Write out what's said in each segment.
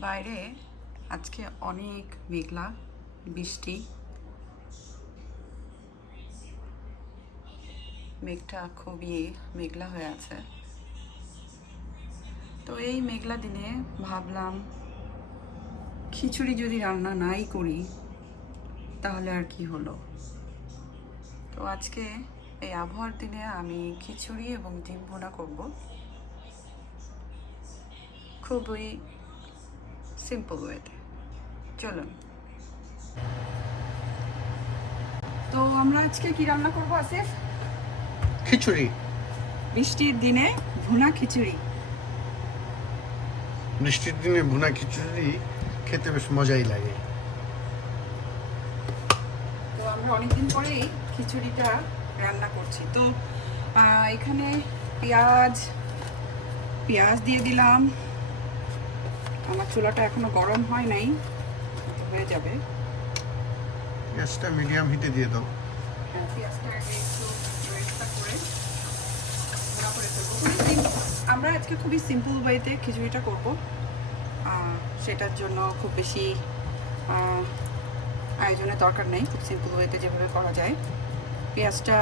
বাইরে আজকে অনেক মেঘলা, বৃষ্টি। মেঘটা খুবই মেঘলা হয়ে আছে। তো এই মেঘলা দিনে ভাবলাম, খিচুড়ি যদি রান্না নাই করি, তাহলে আর কি হলো? তো আজকে এই আবহাওয়ার দিনে আমি খিচুড়ি এবং ডিম ভুনা করব। খুবই সিম্পল ওয়েতে চলুন তো আমরা আজকে কি রান্না করব আসিফ? খিচুড়ি। বৃষ্টির দিনে ভুনা খিচুড়ি। বৃষ্টির দিনে ভুনা খিচুড়ি খেতে বেশ মজাই লাগে। তো আমরা অনেকদিন পরেই খিচুড়িটা রান্না করছি। তো এখানে পেঁয়াজ পেঁয়াজ দিয়ে দিলাম আমার চুলাটা এখনও গরম হয় নাই হয়ে যাবে। গ্যাসটা মিডিয়াম হিটে দিয়ে দাও। হ্যাঁ, আমরা আজকে খুবই সিম্পল ওয়েতে খিচুড়িটা করব। সেটার জন্য খুব বেশি আয়োজনের দরকার নেই। খুব সিম্পল ওয়েতে যেভাবে করা যায়। পেঁয়াজটা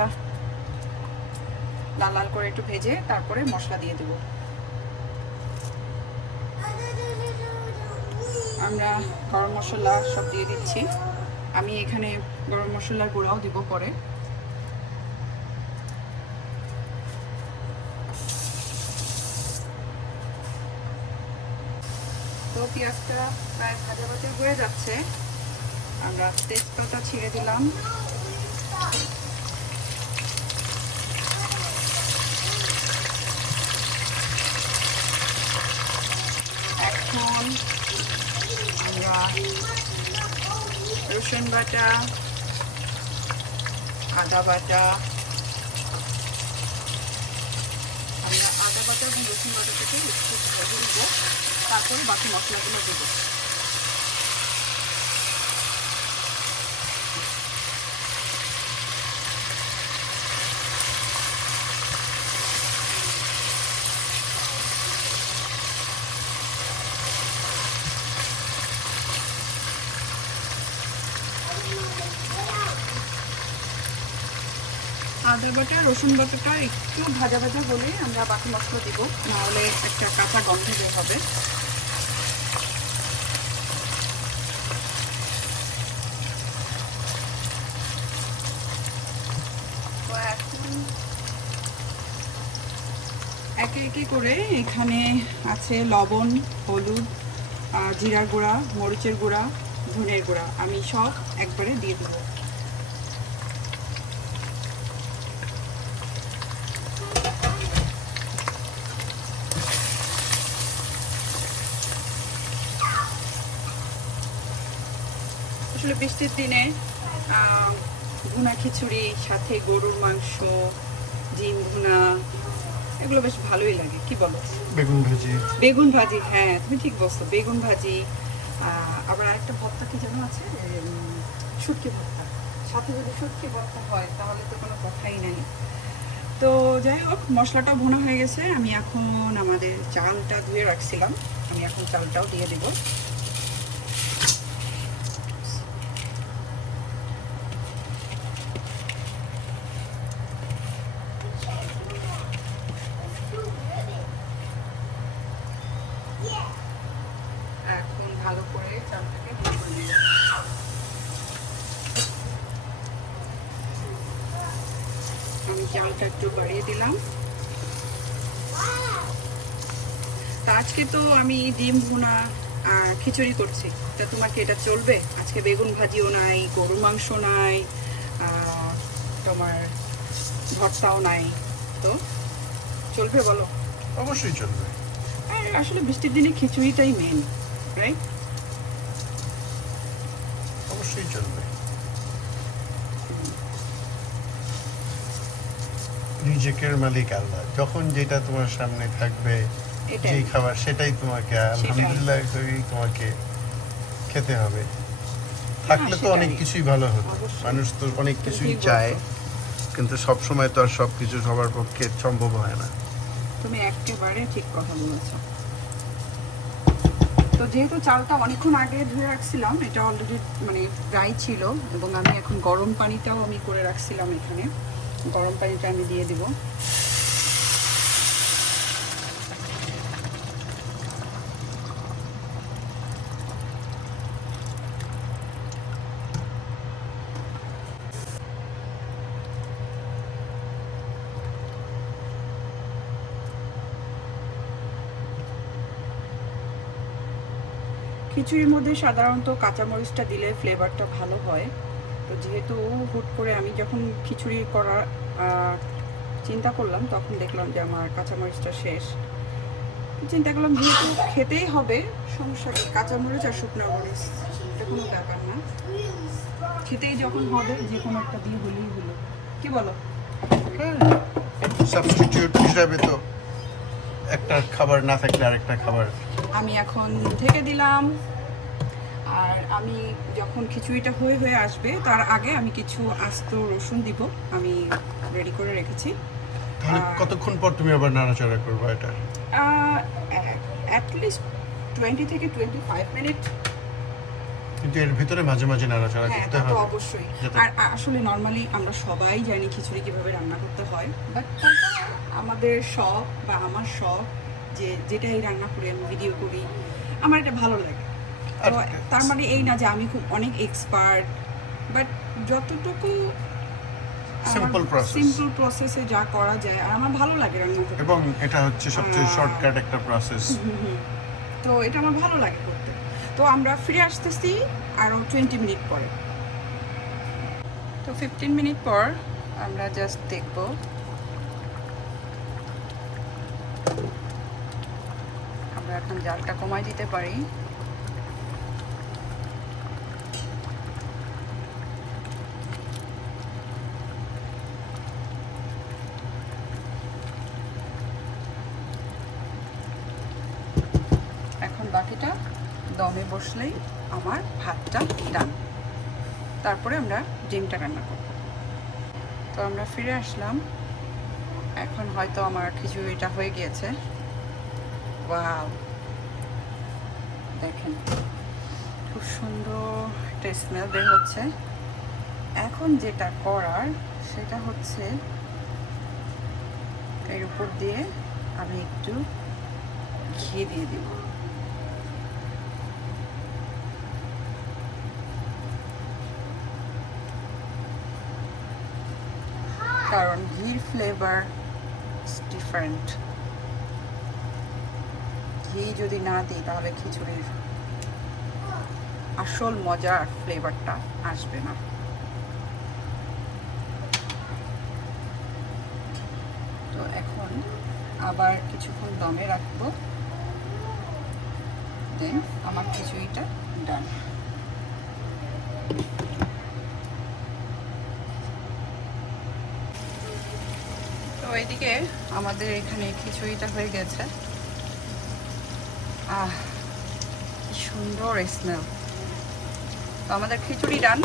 লাল লাল করে একটু ভেজে তারপরে মশলা দিয়ে দেবো। আমরা গরম মশলা সব দিয়ে দিচ্ছি। আমি এখানে গরম মশলার গুঁড়াও দিব পরে। তো পেঁয়াজটা প্রায় ভাজা ভাজা হয়ে যাচ্ছে। আমরা তেজপাতা ছিঁড়ে দিলাম এখন আমরা রসুন বাটা আদা বাটা আমরা আদা বাটা এবং রসুন বাটাটাকে একটু ভেজে নেব, তারপরে বাকি মশলাগুলো দেবো। আদা বাটা রসুন বাটাটা একটু ভাজা ভাজা হলে আমরা বাকি মশলা দিব, নাহলে একটা কাঁচা গন্ধ বের হবে। একে একে করে এখানে আছে লবণ, হলুদ জিরার গুঁড়া, মরিচের গুঁড়া, ধনের গুঁড়া, আমি সব একবারে দিয়ে দেবো। আসলে বৃষ্টির দিনে ভুনা খিচুড়ি সাথে গরুর মাংস ডিম ভুনা এগুলো বেশ ভালোই লাগে। কি বলো? বেগুন ভাজি। বেগুন ভাজি হ্যাঁ তুমি ঠিক বলছো বেগুন ভাজি আবার আরেকটা ভর্তা কি যেন আছে? শুটকি ভর্তা। সাথে যদি শুটকি ভর্তা হয় তাহলে তো কোনো কথাই নাই। তো যাই হোক মশলাটা ভুনা হয়ে গেছে। আমি এখন আমাদের চালটা ধুয়ে রাখছিলাম। আমি এখন চালটাও দিয়ে দেবো এখন ভালো করে চালটাকে ভেজে নিব আমি একটু বাড়িয়ে দিলাম। তা আজকে তো আমি ডিম ভুনা আর খিচুড়ি করছি। তা তোমার কি এটা চলবে? আজকে বেগুন ভাজিও নাই গরুর মাংস নাই তোমার ভর্তাও নাই। তো চলবে বলো? অবশ্যই চলবে। আর আসলে বৃষ্টির দিনে খিচুড়িটাই মেন রাইট অবশ্যই চলবে। রিজেকের মালিক আল্লাহ। যখন যেটা তোমার সামনে থাকবে যেই খাবার সেটাই তোমাকে আলহামদুলিল্লাহ করেই তোমাকে খেতে হবে। থাকলে তো অনেক কিছুই ভালো হতো। মানুষ তো অনেক কিছুই চায় কিন্তু সব সময় তো আর সব কিছু সবার পক্ষে সম্ভব হয় না। তুমি একেবারে ঠিক কথা বলেছ। তো যেহেতু চালটা অনেকক্ষণ আগে ধুয়ে রাখছিলাম এটা অলরেডি মানে ড্রাই ছিল এবং আমি এখন গরম পানিটাও আমি করে রাখছিলাম এখানে। গরম পানিটা আমি দিয়ে দিব। খিচুড়ির মধ্যে সাধারণত কাঁচামরিচটা দিলে ফ্লেভারটা ভালো হয়। তো যেহেতু হুট করে আমি যখন খিচুড়ি করার চিন্তা করলাম তখন দেখলাম যে আমার কাঁচামরিচটা শেষ। চিন্তা করলাম যেহেতু খেতেই হবে সমস্যা কি? কাঁচামরিচ আর শুকনো মরিচ এটা কোনো ব্যাপার না। খেতেই যখন হবে যে কোনো একটা দিয়ে হলেই হলো। কি বলো? সাবস্টিটিউট হিসাবে তো একটা খাবার না থাকলে আরেকটা খাবার। আমি এখন থেকে দিলাম। আর আমি যখন খিচুড়িটা হয়ে হয়ে আসবে তার আগে আমি কিছু আস্ত রসুন দিব আমি রেডি করে রেখেছি। তাহলে কতক্ষণ পর তুমি আবার নাড়াচাড়া করবে এটা? অ্যাটলিস্ট টোয়েন্টি থেকে টোয়েন্টি ফাইভ মিনিট কিন্তু এর ভিতরে মাঝে মাঝে নাড়াচাড়া হ্যাঁ করতে তো হবে। অবশ্যই। আর আসলে নর্মালি আমরা সবাই জানি খিচুড়ি কীভাবে রান্না করতে হয় বাট আমাদের শখ বা আমার শখ যে যেটাই রান্না করি আমি ভিডিও করি আমার এটা ভালো লাগে। তার মানে এই না যে আমি খুব অনেক এক্সপার্ট বাট যতটুকু Simple process. সিম্পল প্রসেসে যা করা যায় আর আমার ভালো লাগে রান্না করতে। এবং এটা হচ্ছে সবচেয়ে শর্টকাট একটা প্রসেস। তো এটা আমার ভালো লাগে করতে। তো আমরা ফিরে আসতেছি আরও টোয়েন্টি মিনিট পরে। তো ফিফটিন মিনিট পর আমরা জাস্ট দেখব। আমরা এখন জালটা কমাই দিতে পারি এখন বাকিটা দমে বসলেই আমার ভাতটা ডান। তারপরে আমরা ডিমটা রান্না করব। তো আমরা ফিরে আসলাম। এখন হয়তো আমার খিচুড়িটা হয়ে গিয়েছে। ওয়াও। দেখেন, খুব সুন্দর একটা স্মেল বের হচ্ছে। এখন যেটা করার সেটা হচ্ছে এর উপর দিয়ে আমি একটু ঘি দিয়ে দিব। কারণ ঘির ফ্লেভার ডিফারেন্ট ঘি যদি না দিই, তাহলে খিচুড়ির আসল মজার ফ্লেভারটা আসবে না। তো এখন আবার কিছুক্ষণ দমে রাখব। দেন আমার খিচুড়িটা ডান তো এইদিকে আমাদের এখানে খিচুড়িটা হয়ে গেছে। আহ সুন্দর স্মেল তো আমাদের খিচুড়ি ডান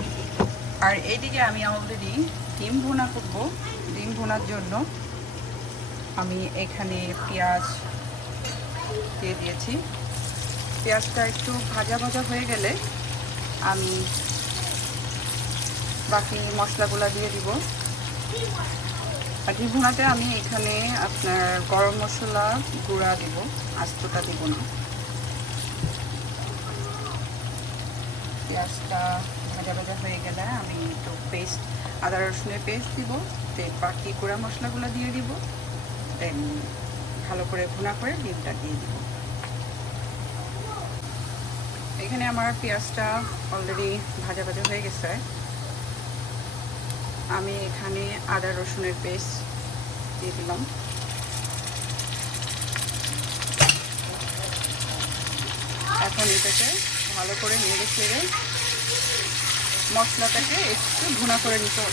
আর এইদিকে আমি অলরেডি ডিম ভুনা করব। ডিম ভুনার জন্য আমি এখানে পেঁয়াজ দিয়ে দিয়েছি। পেঁয়াজটা একটু ভাজা ভাজা হয়ে গেলে আমি বাকি মশলাগুলো দিয়ে দিব। ডিম ভুনাতে আমি এখানে আপনার গরম মশলা গুঁড়া দিব, আস্তটা দিব না। পেঁয়াজটা ভাজা ভাজা হয়ে গেলে আমি একটু পেস্ট আদা রসুনের পেস্ট দিব তে বাকি গুঁড়া মশলাগুলো দিয়ে দিব দেন ভালো করে ভুনা করে ডিমটা দিয়ে দিব। এখানে আমার পেঁয়াজটা অলরেডি ভাজা ভাজা হয়ে গেছে। আমি এখানে আদা রসুনের পেস্ট দিয়ে দিলাম। এখন এটাকে ভালো করে নেড়ে চেড়ে মশলাটাকে একটু ভুনা করে নিতে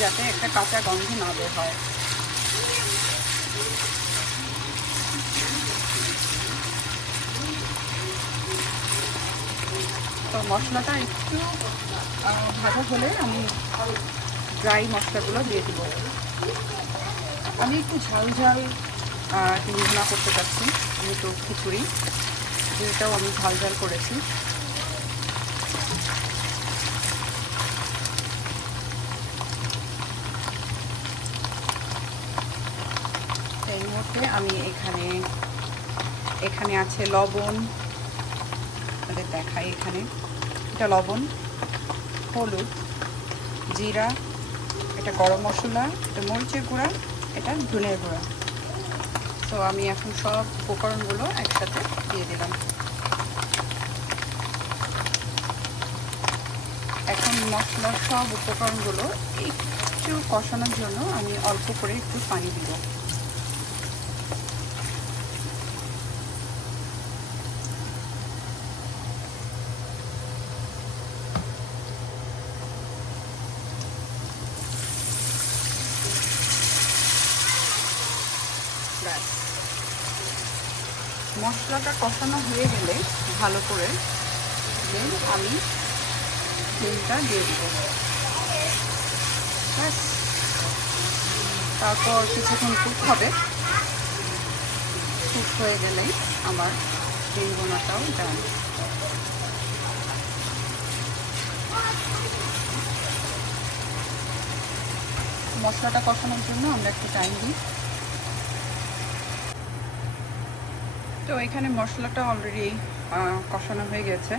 যাতে একটা কাঁচা গন্ধ না বের হয়। মশলাটা একটু ভাজা হলে আমি ড্রাই মশলাগুলো দিয়ে দিব। আমি একটু ঝাল ঝাল ভুনা করতে চাচ্ছি, যেহেতু খিচুড়ি। খিচুড়িটাও আমি ঝাল ঝাল করেছি। এই মুহূর্তে আমি এখানে এখানে আছে লবণ দেখাই এখানে। এটা লবণ, হলুদ, জিরা, এটা গরম মশলা, এটা মরিচের গুঁড়া, এটা ধনের গুঁড়া। তো আমি এখন সব উপকরণগুলো একসাথে দিয়ে দিলাম। এখন মশলার সব উপকরণগুলো একটু কষানোর জন্য আমি অল্প করে একটু পানি দিব মশলাটা কষানো হয়ে গেলে ভালো করে দেন আমি ডিমটা দিয়ে দিব। তারপর কিছুক্ষণ কুক হবে। কুক হয়ে গেলেই আমার ডিম বোনাটাও ডান মশলাটা কষানোর জন্য আমরা একটু টাইম দিই। তো এখানে মশলাটা অলরেডি কষানো হয়ে গেছে।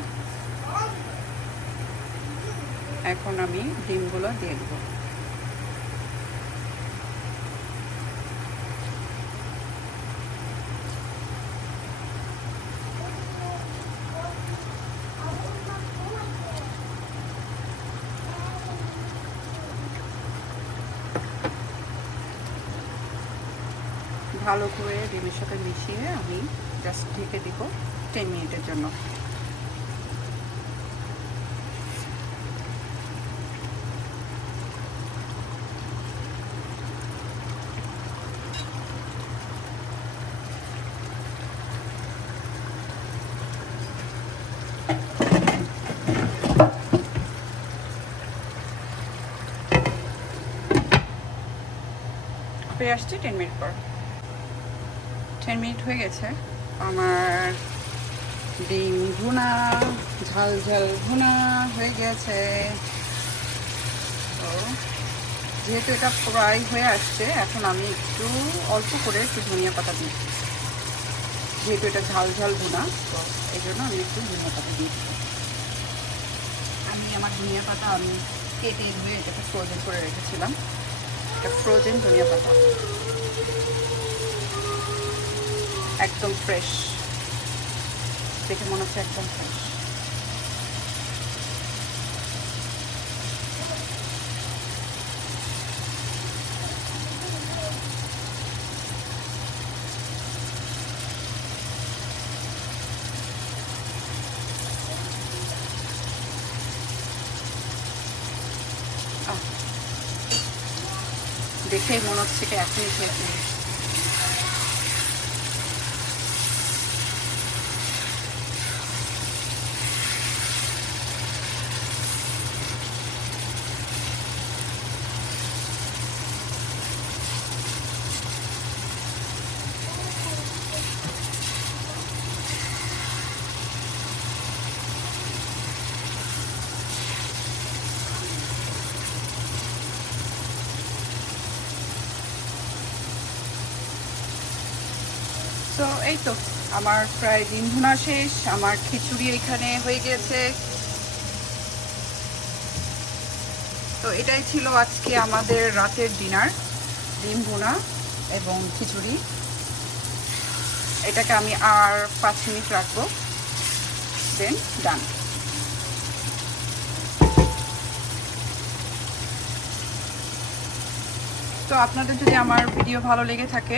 এখন আমি ডিমগুলো দিয়ে দেবো। ভালো করে ডিমের সাথে মিশিয়ে আমি জাস্ট ঢেকে দিব টেন মিনিটের জন্য। আসছি টেন মিনিট পর। টেন মিনিট হয়ে গেছে। আমার ডিম ভুনা, ঝাল ঝাল ভুনা হয়ে গেছে। তো যেহেতু এটা ফ্রাই হয়ে আসছে, এখন আমি একটু অল্প করে একটু ধনিয়া পাতা দিই। যেহেতু এটা ঝাল ঝাল ভুনা, তো এই জন্য আমি একটু ধনিয়া পাতা দিই। আমি আমার ধনিয়া পাতা আমি কেটে ধুয়ে এটাকে ফ্রোজেন করে রেখেছিলাম। এটা ফ্রোজেন ধনিয়া পাতা। একদম ফ্রেশ দেখে মনে হচ্ছে একদম ফ্রেশ দেখেই মনে হচ্ছে কি এখনই খেয়ে তো এই তো, আমার প্রায় দিন ভুনা শেষ, আমার খিচুড়ি এখানে হয়ে গেছে। তো এটাই ছিল আজকে আমাদের রাতের ডিনার, ডিম ভুনা এবং খিচুড়ি। এটাকে আমি আর পাঁচ মিনিট রাখব, দেন ডান। তো আপনাদের যদি আমার ভিডিও ভালো লেগে থাকে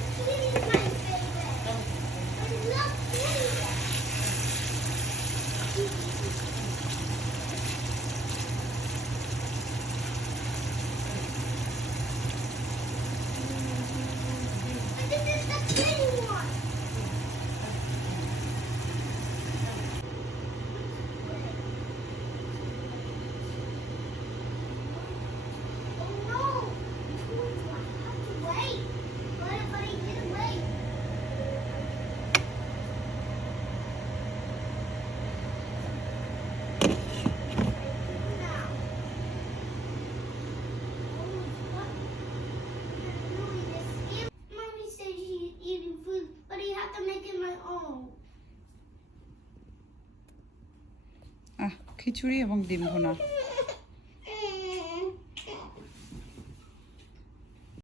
খিচুড়ি এবং ডিম ভুনা।